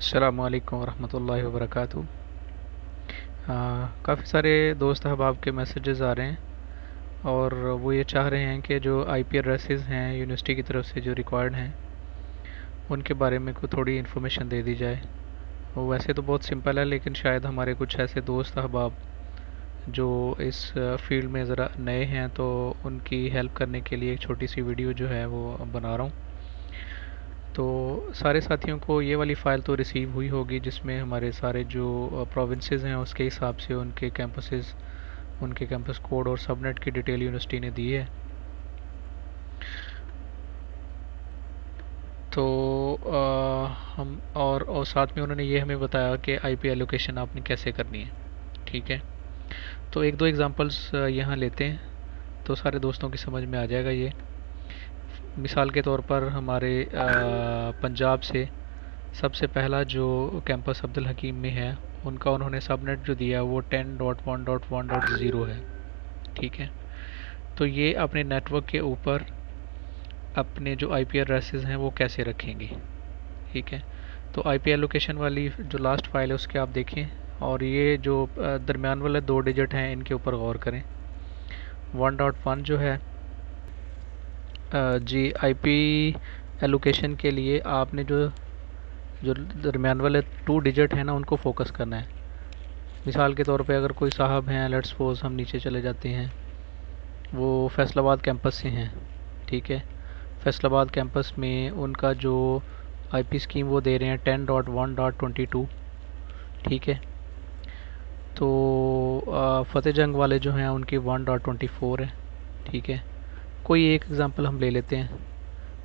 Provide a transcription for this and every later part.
अस्सलामु अलैकुम वरहमतुल्लाहि वबरकातुहू। काफ़ी सारे दोस्त अहबाब के मैसेजेस आ रहे हैं और वो ये चाह रहे हैं कि जो आईपी एड्रेसेस हैं यूनिवर्सिटी की तरफ से जो रिक्वायर्ड हैं उनके बारे में कोई थोड़ी इन्फॉर्मेशन दे दी जाए। वो वैसे तो बहुत सिंपल है, लेकिन शायद हमारे कुछ ऐसे दोस्त अहबाब जो इस फील्ड में ज़रा नए हैं, तो उनकी हेल्प करने के लिए एक छोटी सी वीडियो जो है वो बना रहा हूँ। तो सारे साथियों को ये वाली फ़ाइल तो रिसीव हुई होगी, जिसमें हमारे सारे जो प्रोविंसेस हैं उसके हिसाब से उनके कैंपसेस, उनके कैंपस कोड और सबनेट की डिटेल यूनिवर्सिटी ने दी है। तो हम और साथ में उन्होंने ये हमें बताया कि आईपी एलोकेशन आपने कैसे करनी है। ठीक है, तो एक दो एग्जांपल्स यहाँ लेते हैं तो सारे दोस्तों की समझ में आ जाएगा ये। मिसाल के तौर पर हमारे पंजाब से सबसे पहला जो कैंपस अब्दुल हकीम में है, उनका उन्होंने सबनेट जो दिया वो 10.1.1.0 है। ठीक है, तो ये अपने नेटवर्क के ऊपर अपने जो आईपी एड्रेसेस हैं वो कैसे रखेंगे। ठीक है, तो आईपी एलोकेशन वाली जो लास्ट फाइल है उसके आप देखें, और ये जो दरमियान वाले दो डिजिट हैं इनके ऊपर गौर करें। 1.1 जो है जी, आईपी एलोकेशन के लिए आपने जो जो दरमियान वाले टू डिजिट हैं ना उनको फोकस करना है। मिसाल के तौर पे अगर कोई साहब हैं, लेट्स सपोज हम नीचे चले जाते हैं, वो फैसलाबाद कैंपस से हैं। ठीक है, फैसलाबाद कैंपस में उनका जो आईपी स्कीम वो दे रहे हैं 10.1.22। ठीक है, तो फ़तेह जंग वाले जो हैं उनकी 1.24 है। ठीक है, कोई एक एग्ज़ाम्पल हम ले लेते हैं।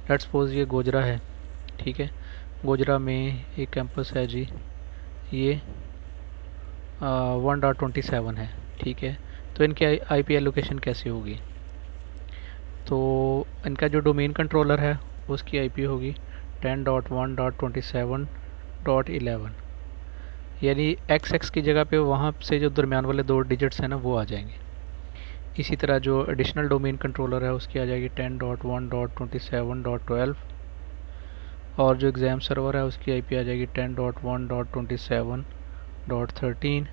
लेट्स सपोज ये गोजरा है। ठीक है, गोजरा में एक कैंपस है जी, ये 1.27 है। ठीक है, तो इनकी आई पी एलोकेशन कैसे होगी। तो इनका जो डोमेन कंट्रोलर है उसकी आईपी होगी 10.1.27.11, यानी एक्स एक्स की जगह पे वहाँ से जो दरमियान वाले दो डिजिट्स हैं ना वो आ जाएंगे। इसी तरह जो एडिशनल डोमेन कंट्रोलर है उसकी आ जाएगी 10.1.27.12, और जो एग्ज़ाम सर्वर है उसकी आईपी आ जाएगी 10.1.27.13।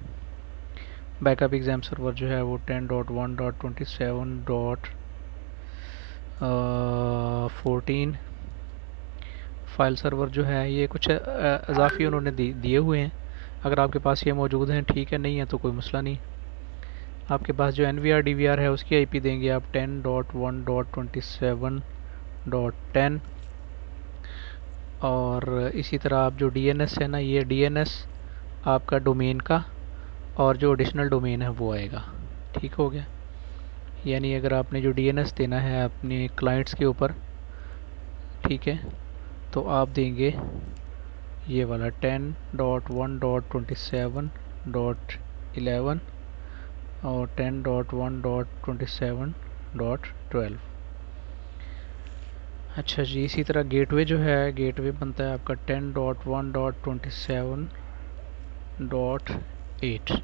बैकअप एग्ज़ाम सर्वर जो है वो 10.1.27.14। फाइल सर्वर जो है ये कुछ इजाफी उन्होंने दिए हुए हैं। अगर आपके पास ये मौजूद हैं ठीक है, नहीं है तो कोई मसला नहीं। आपके पास जो N V R D V R है उसकी आई पी देंगे आप 10.1.27.10। और इसी तरह आप जो डी एन एस है ना, ये डी एन एस आपका डोमेन का और जो एडिशनल डोमेन है वो आएगा। ठीक हो गया, यानी अगर आपने जो डी एन एस देना है अपने क्लाइंट्स के ऊपर, ठीक है, तो आप देंगे ये वाला 10.1.27.11 और 10.1.27.12। अच्छा जी, इसी तरह गेटवे जो है, गेटवे बनता है आपका 10.1.27.8।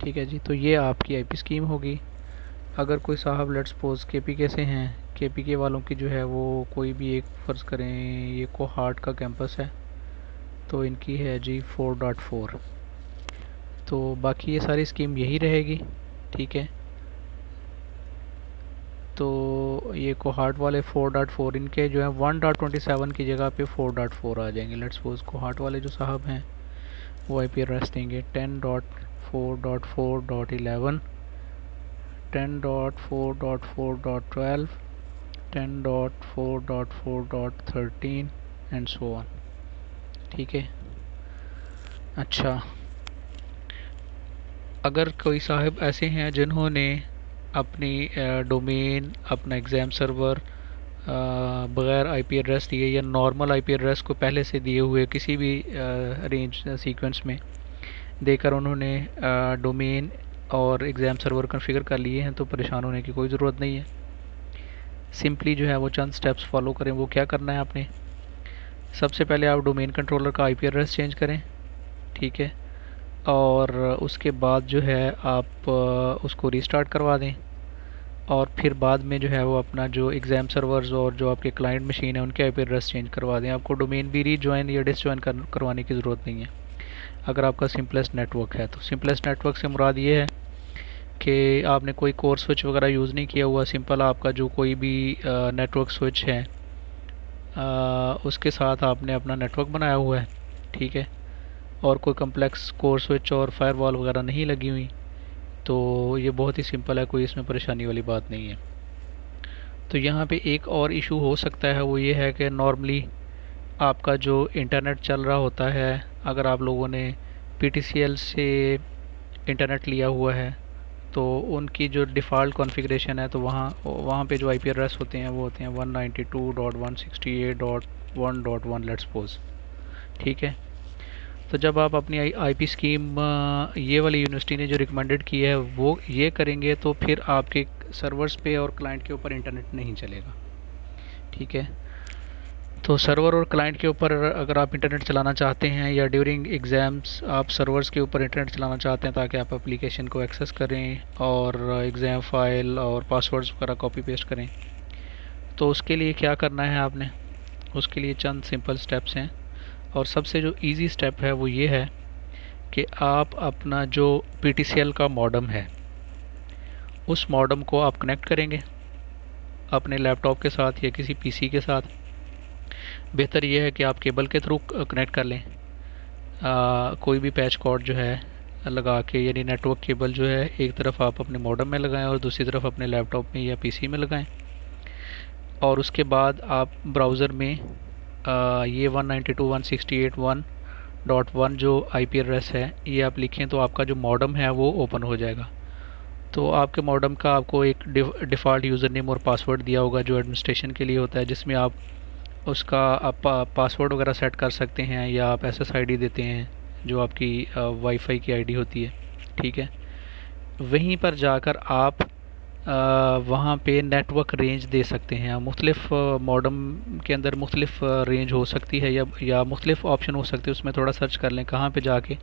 ठीक है जी, तो ये आपकी आईपी स्कीम होगी। अगर कोई साहब लेट्स सपोज केपीके से हैं, केपीके वालों की जो है वो कोई भी एक फ़र्ज़ करें ये कोहाट का कैंपस है, तो इनकी है जी 4.4। तो बाकी ये सारी स्कीम यही रहेगी। ठीक है, तो ये कोहाट वाले 4.4, इनके जो है 1.27 की जगह पे 4.4 आ जाएंगे। लेट्स सपोज कोहाट वाले जो साहब हैं वो आई पी एड्रेस देंगे 10.4.4.11, 10.4.4.12, 10.4.4.13 एंड सो ऑन। ठीक है, अच्छा, अगर कोई साहब ऐसे हैं जिन्होंने अपनी डोमेन, अपना एग्ज़ाम सर्वर बग़ैर आईपी एड्रेस दिए या नॉर्मल आईपी एड्रेस को पहले से दिए हुए किसी भी रेंज सीक्वेंस में देकर उन्होंने डोमेन और एग्ज़ाम सर्वर कॉन्फ़िगर कर लिए हैं, तो परेशान होने की कोई ज़रूरत नहीं है। सिंपली जो है वो चंद स्टेप्स फॉलो करें। वो क्या करना है आपने, सबसे पहले आप डोमेन कंट्रोलर का आईपी एड्रेस चेंज करें। ठीक है, और उसके बाद जो है आप उसको रीस्टार्ट करवा दें। और फिर बाद में जो है वो अपना जो एग्ज़ाम सर्वर्स और जो आपके क्लाइंट मशीन है उनके आईपी एड्रेस चेंज करवा दें। आपको डोमेन भी रीजॉइन या डिसजॉइन करवाने की ज़रूरत नहीं है अगर आपका सिंपलेस्ट नेटवर्क है। तो सिंपलेस्ट नेटवर्क से मुराद ये है कि आपने कोई कोर स्विच वगैरह यूज़ नहीं किया हुआ, सिंपल आपका जो कोई भी नेटवर्क स्विच है उसके साथ आपने अपना नेटवर्क बनाया हुआ है, ठीक है। और कोई कम्प्लेक्स कोर स्विच और फायरवॉल वगैरह नहीं लगी हुई, तो ये बहुत ही सिंपल है, कोई इसमें परेशानी वाली बात नहीं है। तो यहाँ पे एक और इशू हो सकता है, वो ये है कि नॉर्मली आपका जो इंटरनेट चल रहा होता है, अगर आप लोगों ने PTCL से इंटरनेट लिया हुआ है तो उनकी जो डिफ़ॉल्ट कॉन्फ़िगरेशन है, तो वहाँ वहाँ पे जो आईपी एड्रेस होते हैं वो होते हैं 192.168.1.1 लेट्स सपोज, ठीक है। तो जब आप अपनी आईपी स्कीम ये वाली यूनिवर्सिटी ने जो रिकमेंडेड की है वो ये करेंगे, तो फिर आपके सर्वर्स पे और क्लाइंट के ऊपर इंटरनेट नहीं चलेगा, ठीक है। तो सर्वर और क्लाइंट के ऊपर अगर आप इंटरनेट चलाना चाहते हैं या ड्यूरिंग एग्ज़ाम्स आप सर्वर्स के ऊपर इंटरनेट चलाना चाहते हैं ताकि आप एप्लीकेशन को एक्सेस करें और एग्ज़ाम फाइल और पासवर्ड्स वगैरह कॉपी पेस्ट करें, तो उसके लिए क्या करना है आपने, उसके लिए चंद सिंपल स्टेप्स हैं। और सबसे जो इजी स्टेप है वो ये है कि आप अपना जो PTCL का मॉडम है उस मॉडम को आप कनेक्ट करेंगे अपने लैपटॉप के साथ या किसी PC के साथ। बेहतर ये है कि आप केबल के थ्रू कनेक्ट कर लें, कोई भी पैच कॉर्ड जो है लगा के, यानी नेटवर्क केबल जो है एक तरफ आप अपने मॉडम में लगाएं और दूसरी तरफ अपने लैपटॉप में या PC में लगाएं। और उसके बाद आप ब्राउज़र में ये 192.168.1.1 जो IP एड्रेस है ये आप लिखें तो आपका जो मॉडम है वो ओपन हो जाएगा। तो आपके मॉडम का आपको एक डिफ़ॉल्ट यूज़र नेम और पासवर्ड दिया होगा जो एडमिनिस्ट्रेशन के लिए होता है, जिसमें आप उसका आप पासवर्ड वगैरह सेट कर सकते हैं या आप SSID देते हैं जो आपकी वाईफाई की आईडी होती है, ठीक है। वहीं पर जाकर आप वहाँ पे नेटवर्क रेंज दे सकते हैं। मुख्तलिफ मॉडम के अंदर मुख्तलिफ रेंज हो सकती है या मुख्तलिफ ऑप्शन हो सकते हैं, उसमें थोड़ा सर्च कर लें, कहाँ पे जाके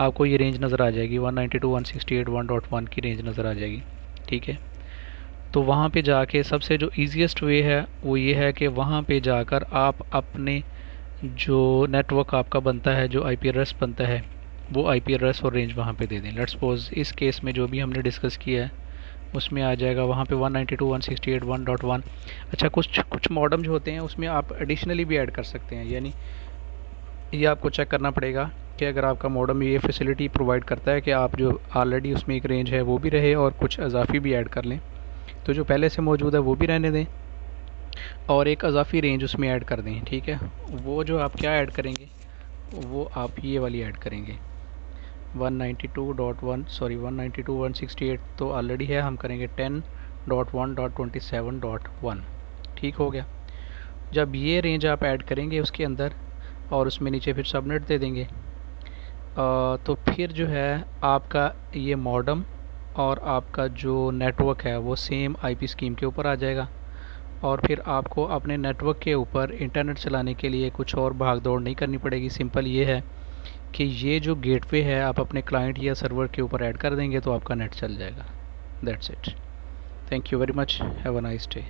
आपको ये रेंज नज़र आ जाएगी 192.168.1.1 की रेंज नज़र आ जाएगी, ठीक है। तो वहाँ पे जाके सबसे जो ईज़ीएस्ट वे है वो ये है कि वहाँ पे जाकर आप अपने जो नेटवर्क आपका बनता है, जो आईपी एड्रेस बनता है, वो आईपी एड्रेस और रेंज वहाँ पे दे दें। लेट्स सपोज इस केस में जो भी हमने डिस्कस किया है उसमें आ जाएगा वहाँ पे 192.168.1.1। अच्छा, कुछ कुछ मॉडम जो होते हैं उसमें आप एडिशनली भी ऐड कर सकते हैं, यानी ये आपको चेक करना पड़ेगा कि अगर आपका मॉडम ये फैसिलिटी प्रोवाइड करता है कि आप जो ऑलरेडी उसमें एक रेंज है वो भी रहे और कुछ अजाफी भी ऐड कर लें, तो जो पहले से मौजूद है वो भी रहने दें और एक अजाफी रेंज उसमें ऐड कर दें, ठीक है। वो जो आप क्या ऐड करेंगे, वो आप ये वाली ऐड करेंगे 192.168 तो ऑलरेडी है, हम करेंगे 10.1.27.1, ठीक हो गया। जब ये रेंज आप ऐड करेंगे उसके अंदर और उसमें नीचे फिर सबनेट दे देंगे, तो फिर जो है आपका ये मॉडम और आपका जो नेटवर्क है वो सेम आईपी स्कीम के ऊपर आ जाएगा। और फिर आपको अपने नेटवर्क के ऊपर इंटरनेट चलाने के लिए कुछ और भाग दौड़ नहीं करनी पड़ेगी। सिंपल ये है कि ये जो गेटवे है आप अपने क्लाइंट या सर्वर के ऊपर ऐड कर देंगे तो आपका नेट चल जाएगा। That's it. Thank you very much. Have a nice day.